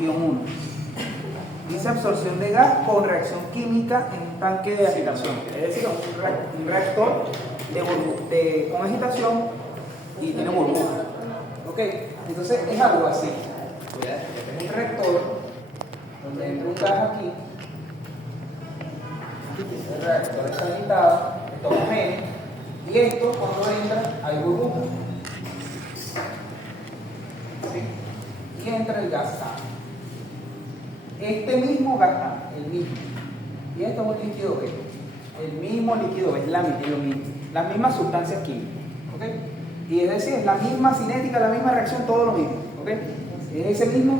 1. Dice absorción de gas con reacción química en un tanque de agitación. Es decir, un reactor con agitación y tiene burbuja. ¿Ok? Entonces es algo así. Es un reactor donde entra un gas aquí. El reactor está agitado, está homogéneo. Y esto, cuando entra, hay burbuja. ¿Sí? Y entra el gas A. Este mismo gas A, el mismo. Y esto es un líquido B. El mismo líquido B, es lo mismo. Las mismas sustancias químicas. ¿Ok? Y es decir, es la misma cinética, la misma reacción, todo lo mismo. ¿Ok? Es ese mismo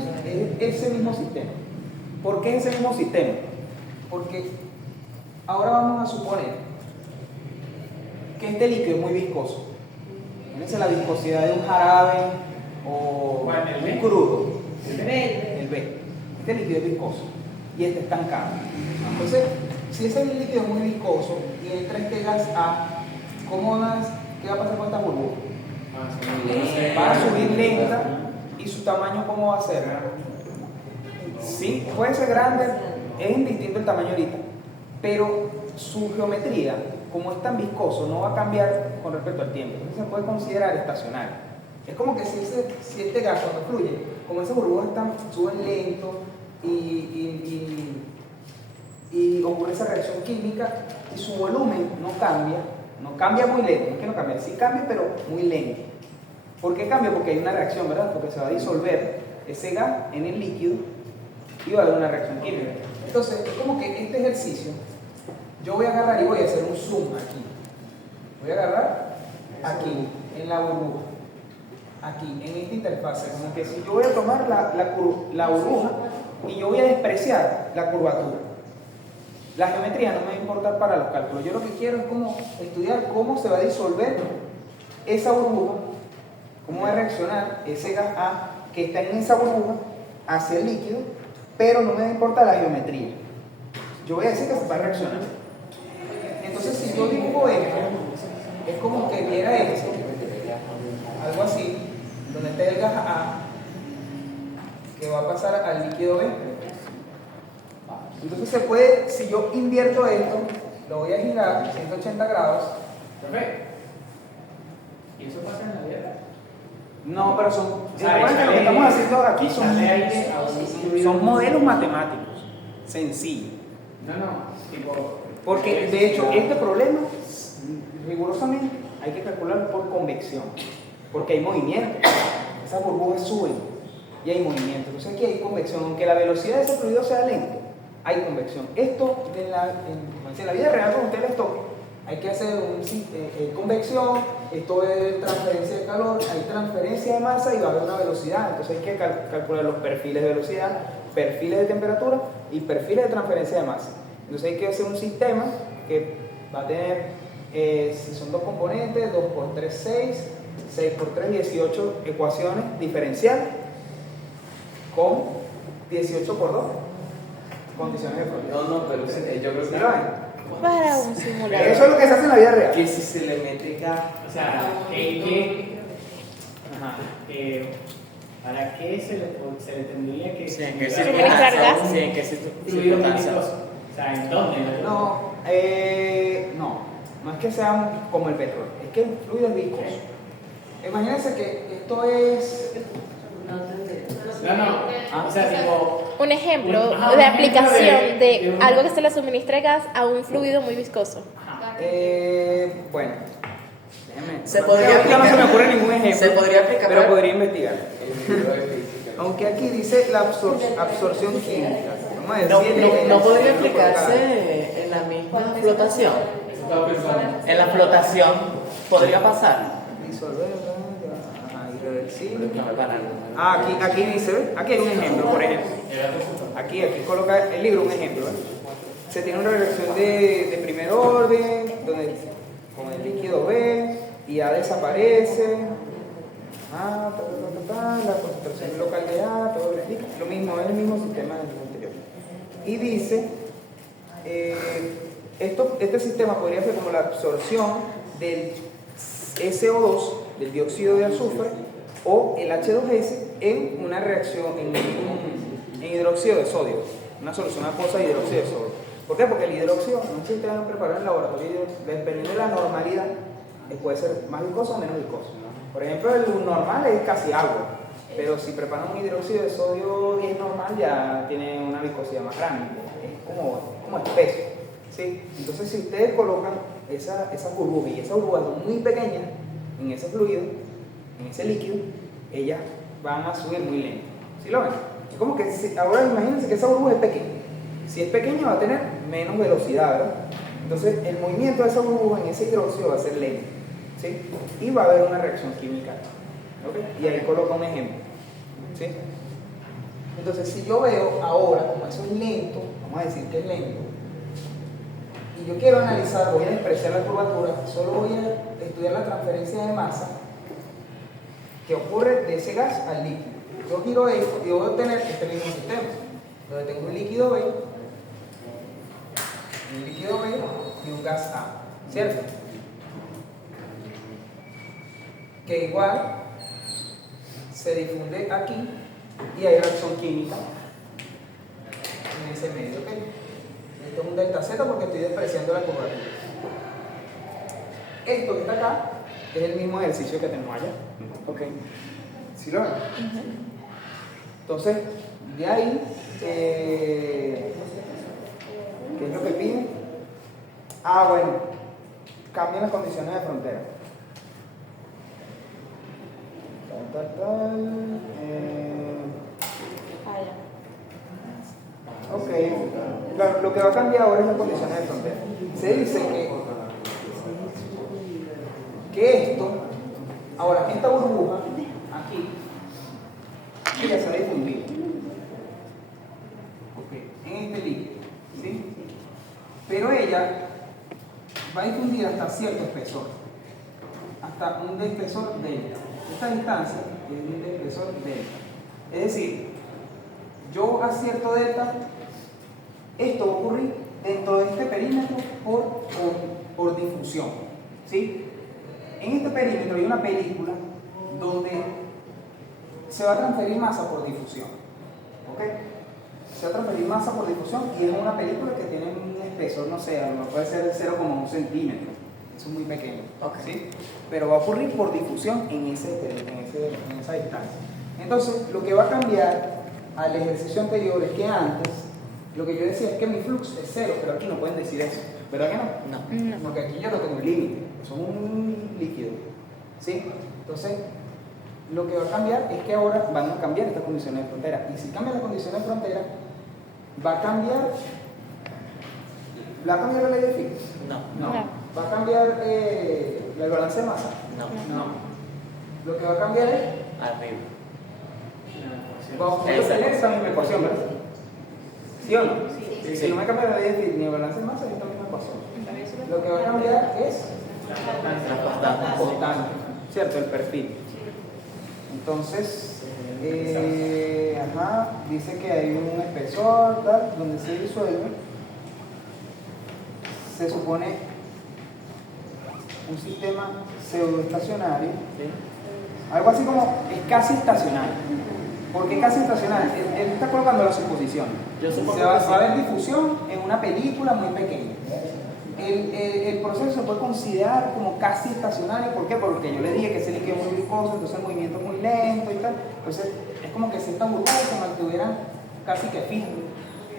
sistema. ¿Por qué es ese mismo sistema? Porque ahora vamos a suponer que este líquido es muy viscoso. Fíjense la viscosidad de un jarabe o un crudo. El B. Este líquido es viscoso y este estancado. Entonces, si ese líquido es muy viscoso y entra este gas A, ¿qué va a pasar con esta burbuja? Va a subir lenta y su tamaño, ¿cómo va a ser? Sí, puede ser grande, es indistinto el tamaño ahorita, pero su geometría, como es tan viscoso, no va a cambiar con respecto al tiempo. Entonces se puede considerar estacionario. Es como que si este gas cuando fluye, como esas burbujas suben lento y ocurre esa reacción química y su volumen no cambia muy lento, no es que no cambia, sí cambia pero muy lento. ¿Por qué cambia? Porque hay una reacción, ¿verdad? Porque se va a disolver ese gas en el líquido y va a haber una reacción química. Entonces, es como que este ejercicio, yo voy a agarrar y voy a hacer un zoom aquí. Voy a agarrar aquí, en la burbuja. Aquí, en esta interfase, como que si yo voy a tomar la burbuja y yo voy a despreciar la curvatura. La geometría no me va a importar para los cálculos. Yo lo que quiero es como estudiar cómo se va a disolver esa burbuja, cómo va a reaccionar ese gas A que está en esa burbuja hacia el líquido, pero no me va a importar la geometría. Yo voy a decir que se va a reaccionar. Entonces, si yo dibujo esto, es como que viera esto, algo así, donde está el gas A, que va a pasar al líquido B. Entonces se puede, si yo invierto esto, lo voy a girar 180 grados. ¿Y eso pasa en la vida? No, pero son, lo que estamos haciendo aquí son modelos matemáticos, sencillos. Tipo... Porque de hecho este problema, rigurosamente, hay que calcularlo por convección, porque hay movimiento, esas burbujas suben y hay movimiento. Entonces aquí hay convección, aunque la velocidad de ese fluido sea lento, hay convección. Esto en la vida real, cuando usted les toque, hay que hacer convección, esto es transferencia de calor, hay transferencia de masa y va a haber una velocidad. Entonces hay que calcular los perfiles de velocidad, perfiles de temperatura y perfiles de transferencia de masa. Entonces hay que hacer un sistema que va a tener, si son dos componentes, 2 por 3, 6, 6 por 3, 18 ecuaciones diferenciales con 18 por 2 condiciones de fluido. No, pero yo creo que... Para un simulador. Eso es lo que se hace en la vida real. Que si se le mete gas... O sea, ¿para qué se le tendría que suministrar gas? Sí, en qué fluido circunstancias. viscoso? O sea, ¿en dónde? No es que sea como el petróleo, es que el fluido es viscoso. Imagínense que esto es... O sea, tipo... Un ejemplo Ajá, de un ejemplo aplicación de un- algo que se le suministre gas a un fluido muy viscoso. Bueno, déjeme. Se podría Ahorita no se me aplicar- ocurre ningún ejemplo. se podría aplicar pero para- podría investigar. El libro de física. Aunque aquí dice la absorción química. Vamos a No, decir, no podría aplicarse en la misma flotación. En la flotación podría pasar. Disolver, irreversible. Aquí dice, ¿ves? Aquí hay un ejemplo, por ejemplo. Aquí coloca el libro un ejemplo. Se tiene una reacción de primer orden, donde con el líquido B, y A desaparece. La concentración local de A, todo lo mismo, es el mismo sistema del anterior. Y dice, este sistema podría ser como la absorción del SO2, del dióxido de azufre, o el H2S en una reacción, hidróxido de sodio, una solución acuosa de hidróxido de sodio. ¿Por qué? Porque el hidróxido, no sé si ustedes han preparado en el laboratorio, dependiendo de la normalidad, puede ser más viscoso o menos viscoso. Por ejemplo, el normal es casi agua, pero si preparan un hidróxido de sodio 10 normal ya tiene una viscosidad más grande, es como espeso. ¿Sí? Entonces, si ustedes colocan esas burbujas y esas burbujas son muy pequeñas en ese fluido, en ese líquido, ellas van a subir muy lento. ¿Sí lo ven? Es como que ahora imagínense que esa burbuja es pequeña. Si es pequeña va a tener menos velocidad, ¿verdad? Entonces el movimiento de esa burbuja en ese hidróxido va a ser lento, ¿sí? Y va a haber una reacción química, ¿ok? Y ahí coloca un ejemplo, ¿sí? Entonces si yo veo ahora como eso es lento, vamos a decir que es lento, y yo quiero analizar, voy a despreciar la curvatura, solo voy a estudiar la transferencia de masa que ocurre de ese gas al líquido. Yo giro esto y voy a obtener este mismo sistema, donde tengo un líquido B y un gas A, ¿cierto? Que igual se difunde aquí y hay reacción química en ese medio, ¿ok? Esto es un delta Z porque estoy despreciando la curvatura. Esto que está acá es el mismo ejercicio que tenemos allá, ¿ok? ¿Sí lo ven? Entonces, de ahí, ¿qué es lo que pide? Ah, bueno, cambian las condiciones de frontera. Ok, claro, lo que va a cambiar ahora es las condiciones de frontera. Se dice que esto, ahora, esta burbuja, aquí, ella se va a difundir. Ok, en este líquido, ¿sí? Pero ella va a difundir hasta cierto espesor, hasta un espesor delta. Esta distancia es un espesor delta. Es decir, yo a cierto delta, esto va a ocurrir dentro de este perímetro por difusión, ¿sí? En este perímetro hay una película donde se va a transferir masa por difusión, ¿ok? Se va a transferir masa por difusión y es una película que tiene un espesor, no sé, a lo mejor puede ser 0,1 centímetro, eso es muy pequeño, ¿sí? Pero va a ocurrir por difusión en esa distancia. Entonces, lo que va a cambiar al ejercicio anterior es que antes, lo que yo decía es que mi flux es cero, pero aquí no pueden decir eso, ¿verdad que no? No. Porque aquí yo no tengo un límite, son un líquido, ¿sí? Entonces, lo que va a cambiar es que ahora van a cambiar estas condiciones de frontera. Y si cambian las condiciones de frontera, va a cambiar la ley de Fick. No. Va a cambiar el balance de masa. No. Lo que va a cambiar es Arriba. vamos a tener esa misma ecuación, ¿verdad? ¿Sí o no? Sí. Si no me cambia la ley de Fick ni el balance de masa, es esta misma ecuación. Lo que va a cambiar es la constante, ¿cierto? El perfil. Entonces, dice que hay un espesor, tal, donde se disuelve, se supone un sistema pseudoestacionario, ¿sí? Algo así como es casi estacionario. ¿Por qué casi estacionario? Él está colocando la suposición. Se va a ver difusión en una película muy pequeña. El proceso se puede considerar como casi estacionario. ¿Por qué? Porque yo le dije que ese líquido es muy viscoso, entonces el movimiento es muy lento y tal. Entonces es como que si estas burbujas se mantuvieran casi que fijas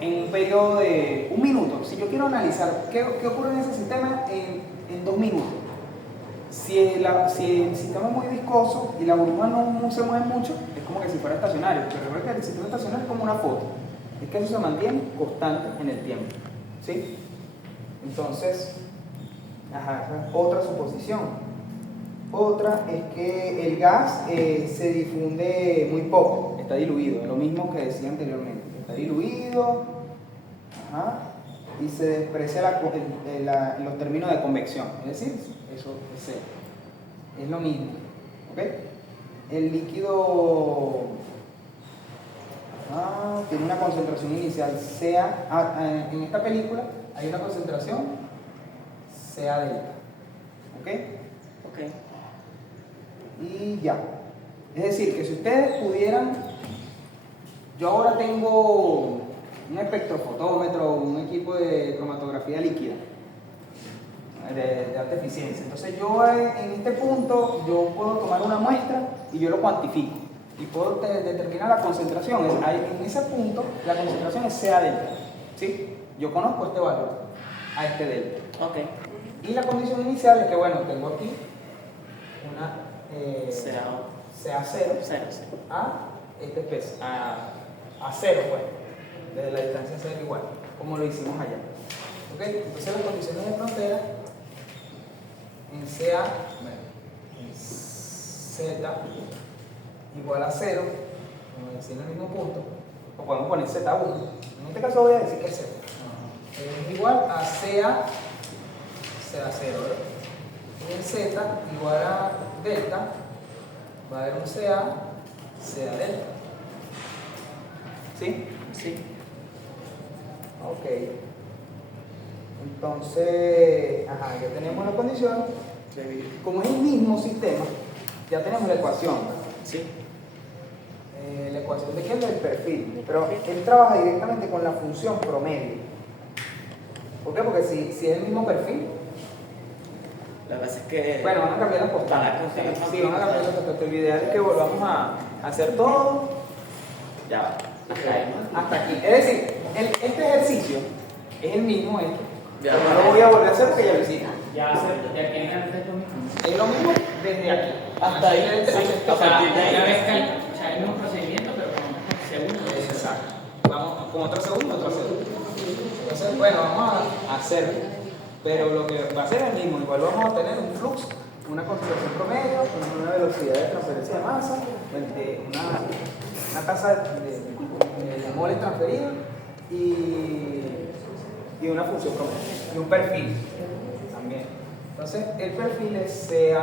en un periodo de un minuto. Si yo quiero analizar qué ocurre en ese sistema en 2 minutos. Si el sistema es muy viscoso y la burbuja no se mueve mucho, es como que si fuera estacionario. Pero recuerda que el sistema estacionario es como una foto. Es que eso se mantiene constante en el tiempo, ¿sí? Entonces, otra suposición. Otra es que el gas se difunde muy poco, está diluido, lo mismo que decía anteriormente. Está diluido y se desprecia los términos de convección, es decir, eso es cero. Es lo mismo, ¿ok? El líquido tiene una concentración inicial CA, en esta película hay una concentración CA delta, ¿ok? Y ya. Es decir, que si ustedes pudieran yo ahora tengo un espectrofotómetro, un equipo de cromatografía líquida, de alta eficiencia. Entonces yo en este punto yo puedo tomar una muestra y yo lo cuantifico y puedo determinar la concentración. En ese punto la concentración es CA delta, ¿sí? Yo conozco este valor a este delta. Ok. Y la condición inicial es que, bueno, tengo aquí una CA0 Cero, sí. a este especie, a 0, pues, desde la distancia 0 igual, como lo hicimos allá. ¿Ok? Entonces las condiciones de frontera en CA, en Z igual a 0, como decía en el mismo punto, o podemos poner Z1. En este caso voy a decir que es 0. Es igual a CA, CA0, ¿verdad? Y en Z igual a delta, va a haber un CA, CA delta. ¿Sí? Sí. Ok. Entonces, ya tenemos la condición. Como es el mismo sistema, ya tenemos la ecuación. Sí. La ecuación de qué es del perfil. Pero él trabaja directamente con la función promedio. ¿Por qué? Porque si es el mismo perfil, Lo que pasa es que. bueno, van a cambiar las postales. Sí, van a cambiar las postales. Lo ideal es que volvamos a hacer todo Ya va. Hasta ahí, ¿no? hasta aquí. Es decir, este ejercicio es el mismo. Ya, no lo voy a volver a hacer porque ya lo hicimos. Ya quieren hacer lo mismo. Es lo mismo desde aquí. Hasta ahí. Sí, A partir de Una ahí. vez o sea, el mismo procedimiento, pero con segundos. Exacto. Vamos con otro segundo, otro segundo. Entonces, bueno, vamos a hacerlo, pero lo que va a ser el mismo. Igual vamos a tener un flux, una concentración promedio, una velocidad de transferencia de masa, una tasa de moles transferidos y una función promedio y un perfil también. Entonces, el perfil es CAZ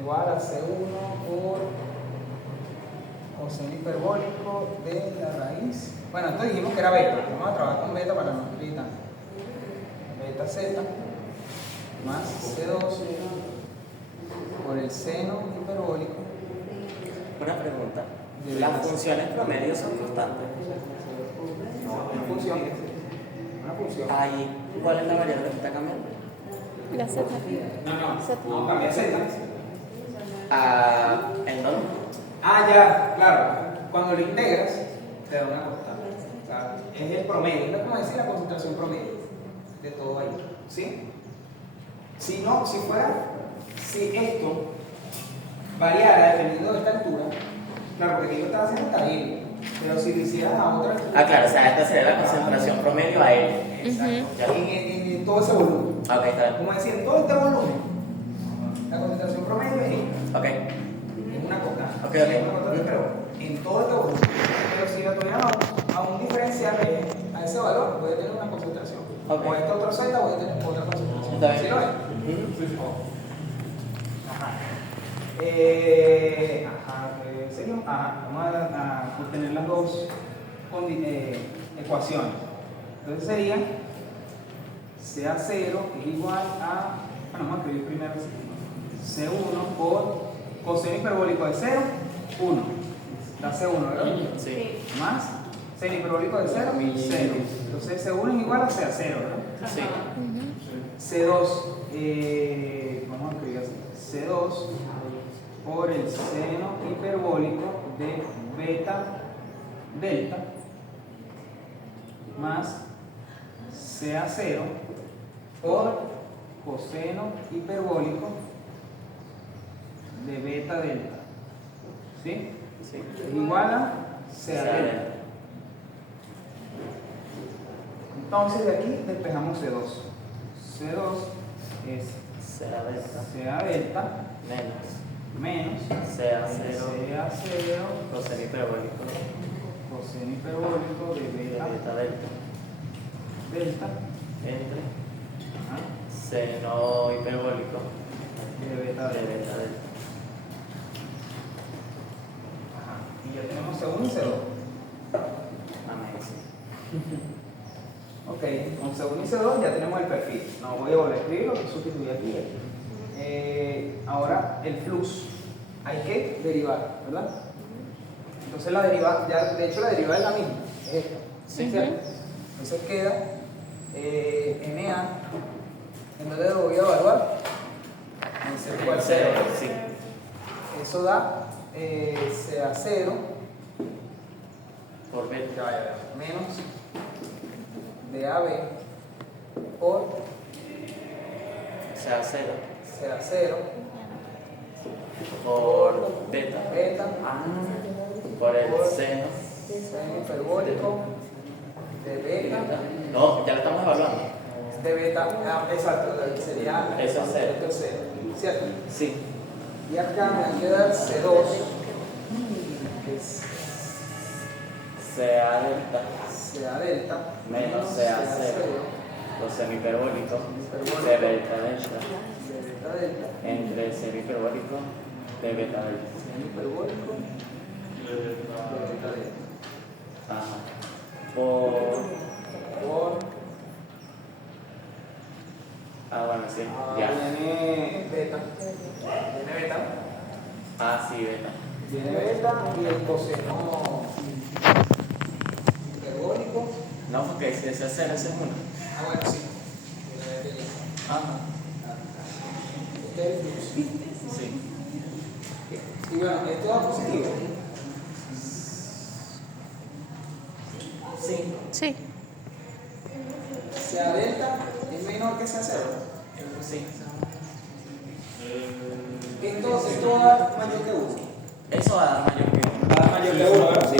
igual a C1 por coseno hiperbólico de la raíz. Bueno, entonces dijimos que era beta. Vamos a trabajar con beta para no escribir tanto. Beta Z más C2 por el seno hiperbólico. Una pregunta. ¿Las funciones promedio son constantes? Una función. Una función. Ahí, ¿cuál es la variable que está cambiando? La Z. No. No, cambia Z. ¿En dónde? Ya, claro. Cuando lo integras, te da una constante. O sea, es el promedio. Es como decir la concentración promedio de todo ahí. ¿Sí? Si no, si esto variara dependiendo de esta altura, claro, porque aquí lo estás haciendo está bien, pero si lo hicieras a otra altura. Claro, o sea, esta sería la concentración promedio a L. Exacto. En todo ese volumen. Ok, está bien. Como decir, en todo este volumen, la concentración promedio es Ok. una constante. Ok. Es una constante, pero en todo este volumen. Pero si lo tuviéramos a un diferencial a ese valor, puede tener una concentración. Ok. O este otro Z puede tener otra concentración. Está bien. ¿Sí lo ves? Vamos a obtener las dos ecuaciones. Entonces sería CA0 es igual a, vamos a escribir primero C1 por coseno hiperbólico de 0, 1. Da C1, ¿verdad? Sí. Más seno hiperbólico de 0, 0. Entonces C1 es igual a CA0, ¿verdad? Sí. C2, vamos a escribir así, C2 por el seno hiperbólico de beta delta más CA0 por coseno hiperbólico de beta delta. ¿Sí? Sí. Es igual a CA delta. Entonces de aquí despejamos C2. C2 es Sea delta CA delta menos menos sea CA0 0 coseno hiperbólico coseno hiperbólico de de beta beta delta delta entre ajá, seno hiperbólico de beta de delta. beta delta. Ajá. Y ya tenemos C1 y C2. Amazing. Ok, con C1 y C2 ya tenemos el perfil. No voy a volver a escribirlo, sustituir aquí y aquí. ahora el flux hay que derivar, ¿verdad? Entonces la derivada, ya, de hecho la derivada es la misma, es esta, ¿sí? ¿Cierto? Entonces queda NA, en vez de lo voy a evaluar, en ser igual a 0. Sí. Eso da CA0 Por beta. menos DAB por Sea 0. CA0 Por beta. beta Por el seno. seno hiperbólico de beta No, ya lo estamos evaluando. de beta, exacto, sería Eso es cero. esto es 0, ¿cierto? Sí. Y acá me va a quedar C2 que es Sea delta CA delta menos sea 0. Los semihiperbólicos de beta delta de beta delta entre semihiperbólico de beta delta. seno hiperbólico de beta delta Ajá. Por. Bueno, sí. Ya. Viene beta. Sí, beta. Viene beta y el coseno hiperbólico. No, porque si ese es 0, ese es 1. Bueno, sí. Viene beta y ya. Ajá. Este es el flux. Sí. Y bueno, esto da positivo. Sí. Sí. Sea delta es menor que sea 0. Sí. Esto da mayor que 1. Eso va a dar mayor que 1. Va a dar mayor que 1, ¿verdad? Sí.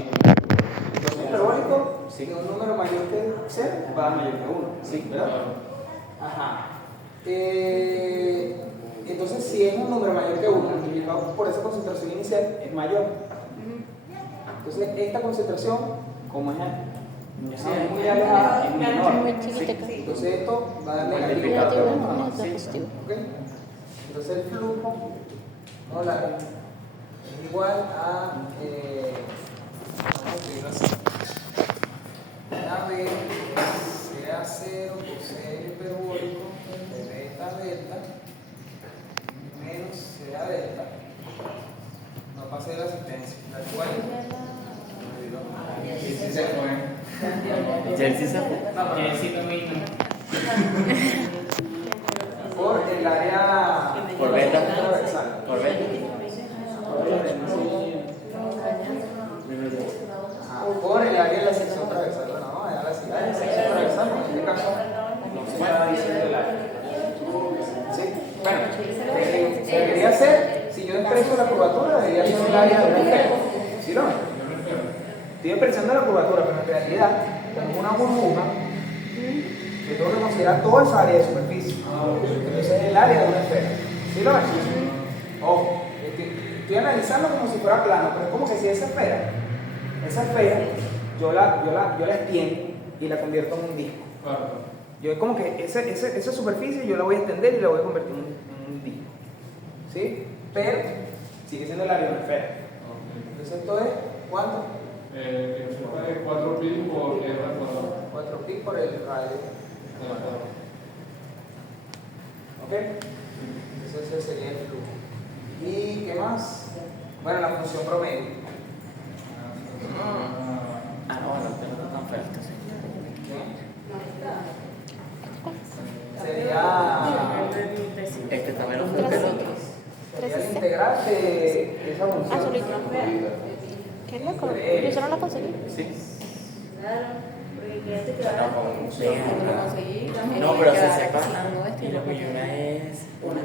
Entonces, hiperbólico, Sí. si un número mayor que 0, va a dar mayor que 1. Sí. ¿Verdad? Ajá. Entonces, si es un número mayor que 1, multiplicado por esa concentración inicial, es mayor. Entonces, esta concentración, como es muy alejada, es menor. Muy chiquita. Entonces, esto va a dar negativo. Negativo, ¿no? negativo, positivo. ¿Ok? Entonces, el flujo molar es igual a. Vamos a escribirlo así. AB sea 0 coseno hiperbólico de beta delta menos sea delta. No pase de la asistencia. ¿La cual? Sí, se fue. Chelsea se fue. Sí, también. Por el área. Por beta. transversal. Por beta. Por el área de la sección transversal. Bueno, vamos a ver la sección transversal. En este caso, no se está diciendo el área. ¿Sí? Bueno, debería ser, si yo expreso la curvatura, debería ser el área de una esfera. ¿Sí lo ven? Estoy expresando la curvatura, pero en realidad tengo una burbuja que tengo que considerar toda esa área de superficie. Entonces es el área de una esfera. ¿Sí lo ven? Ojo, estoy analizando como si fuera plano, pero es como que si esa esfera, yo la extiendo y la convierto en un disco. Yo es como que esa superficie yo la voy a extender y la voy a convertir en un disco. ¿Sí? Pero sigue siendo el área de una esfera. Entonces esto es, ¿cuánto? 4 pi por r al cuadrado. 4 pi por el radio. ¿Ok? Entonces ese sería el flujo. ¿Y qué más? Bueno, la función promedio. Bueno, usted no está tan feo. Sería También lo fue que el otro. el integral de esa función. Azulito. Qué loco. Yo solo la conseguí. Sí. No, No, pero se separan. Y lo que una es una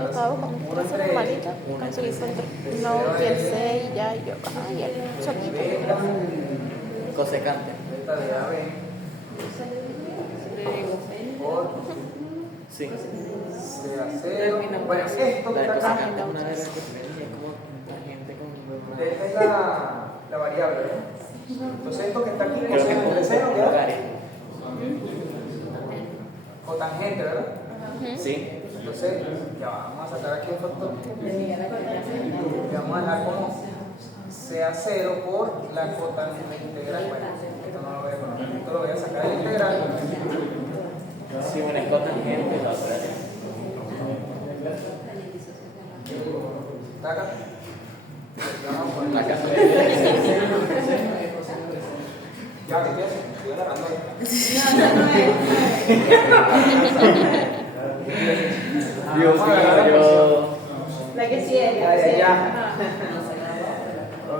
Yo estaba buscando una clase normalita. Conseguí fue el no y el C y ya. Y yo, ay, el solito. cosecante. Beta de AB por Sí. CA0. Bueno, esto que La está acá, cosecante es una de las que es como la gente con. delta es la variable, ¿no? Entonces esto que está aquí, Creo que coseno de es cero, como ¿queda? varias. Cotangente, ¿verdad? Sí. Entonces, ya vamos a sacar aquí un factor. Y vamos a dejar como CA0 por la cotangente integral. Bueno, esto no lo voy a poner, esto lo voy a sacar del integral. Sí, una es cotangente y la otra es. Taca. Vamos por La la casa casa. Ya, ¿qué quieres? Estoy agarrando esta. Dios mío. La que sigue, la que sigue. Ya.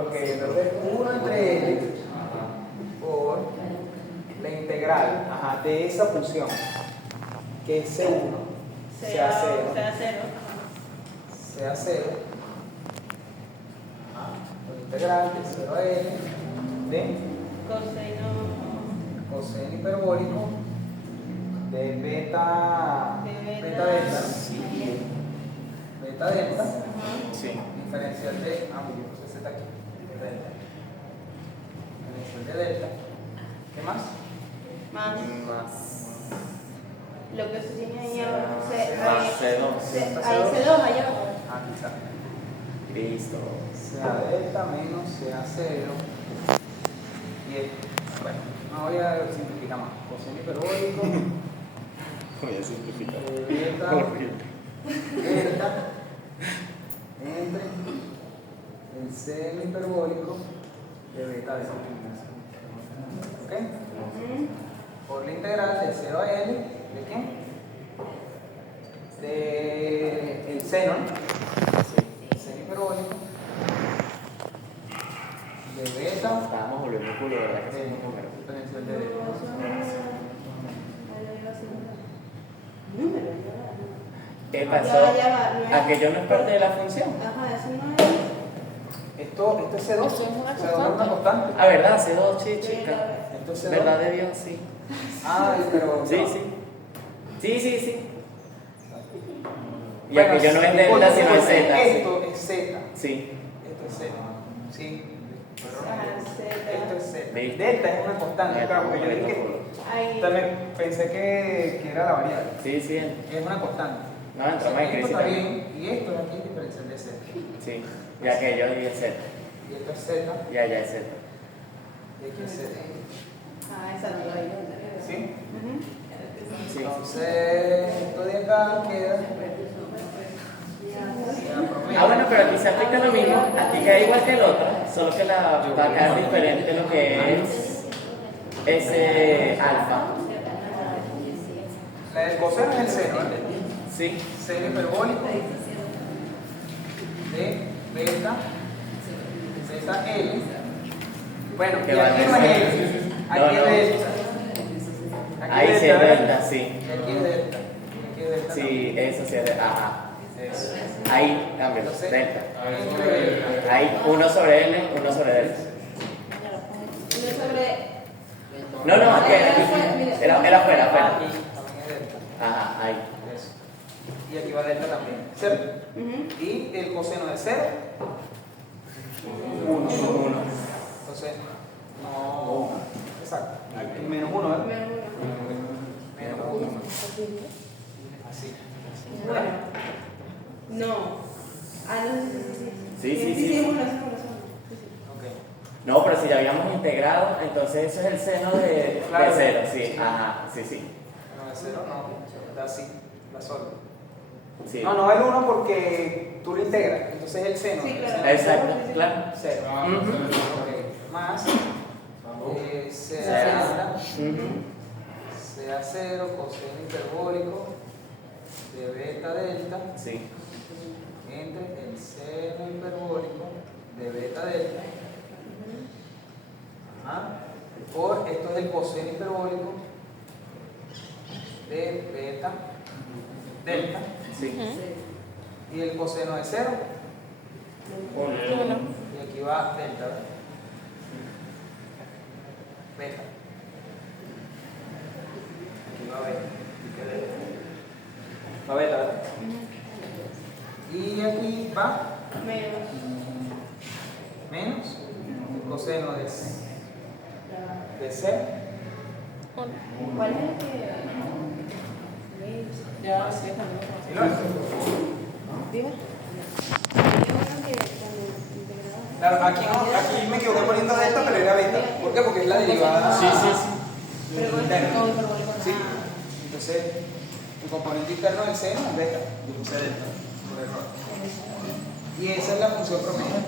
Ok, entonces 1 entre L por la integral de esa función, que es C1, sea 0, sea 0, por la integral de 0 a L de coseno hiperbólico de beta delta, beta delta, Sí. diferencial de, puse Z aquí, delta, diferencial de delta, ¿qué más? Más Más. lo que se tiene ahí abajo. Más C2. Ahí C2 allá abajo. Aquí está. Listo. Sea delta menos sea 0. Y bueno, no voy a simplificar más. Coseno hiperbólico Voy a simplificar. de beta delta entre el seno hiperbólico de beta delta. ¿Ok? Por la integral de 0 a L, ¿de qué? De el seno, ¿no? El seno hiperbólico de beta Estábamos volviendo culo, ¿verdad? Que del somos números. diferencial de delta. ¿Qué pasó? Ya va. Aquello no es parte de la función. Ajá, eso no es. Esto es C2. Eso es una C2 es una constante. Ah, ¿verdad? C2, chica. Esto es C2. ¿Verdad de Dios? Sí. Ay, pero. Sí, sí. Sí, sí, sí. Y Bueno, aquello no es delta, sino es Z. Esto es Z. Sí. Esto es Z. Sí. Z. Esto es Z. Listo. Delta es una constante, claro, porque yo dije Ahí. también pensé que era la variable. Sí, sí. Es una constante. No, entramos en Esto crisis está también. bien, y esto de aquí es diferencial de Z. Sí. Y aquello es Z. Y esto es Z, Y allá es Z. y aquí es Z. Ah, exacto, ahí. ¿Sí? Sí. Entonces, esto de acá queda. Ah, bueno, pero aquí se aplica lo mismo. Aquí queda igual que el otro, solo que la va a quedar diferente lo que es ese alfa. La del coseno es el seno, ¿vale? Sí. Seno hiperbólico de beta L. Bueno, y Que va aquí a no es ser- L, aquí No, es no. delta. Aquí Ahí es sí es ¿verdad? delta, sí. Y aquí es delta. Y aquí es delta. Sí, eso sí es delta. Ajá. Eso. Ahí cambia, Entonces, delta. entre Ahí 1 sobre L, 1 sobre delta. Uno sobre. No, no, aquí era fuera, aquí fuera. también es delta. Ajá, ahí. Eso. Y aquí va delta también. ¿Cierto? Y el coseno de 0, 1. 1. Entonces, no. Exacto. Aquí menos 1, ¿verdad? Menos 1. Así. Bueno. No. Ah, no, Sí, sí, sí. Sí, uno. Ok. No, pero si ya habíamos integrado, entonces eso es el seno de Claro. 0, sí. Ajá, sí, sí. No, de 0 no. Da así. Da solo. Sí. No el 1 porque tú lo integras. Entonces el seno. Sí, claro. Exacto, claro. 0. Ujú. Ok. Más. Sea Sea. delta. Ujú. Sea 0 coseno hiperbólico de beta delta Sí. entre el seno hiperbólico de beta delta por esto es el coseno hiperbólico de beta delta Sí. y el coseno de 0 1. y aquí va delta, ¿verdad? Beta. Aquí va beta. Va beta, ¿verdad? Y aquí va menos el coseno de 0. ¿Cuál es el que.? Ya, sí, ¿Y lo es? Dime. Claro, aquí, no, aquí me equivoqué poniendo delta, pero era beta. ¿Por qué? Porque es la derivada. Sí, sí, sí. Pero con interna. hiperbólico. Sí. Entonces, el componente interno del seno es beta. Yo puse delta, por error. Y esa es la función promedio.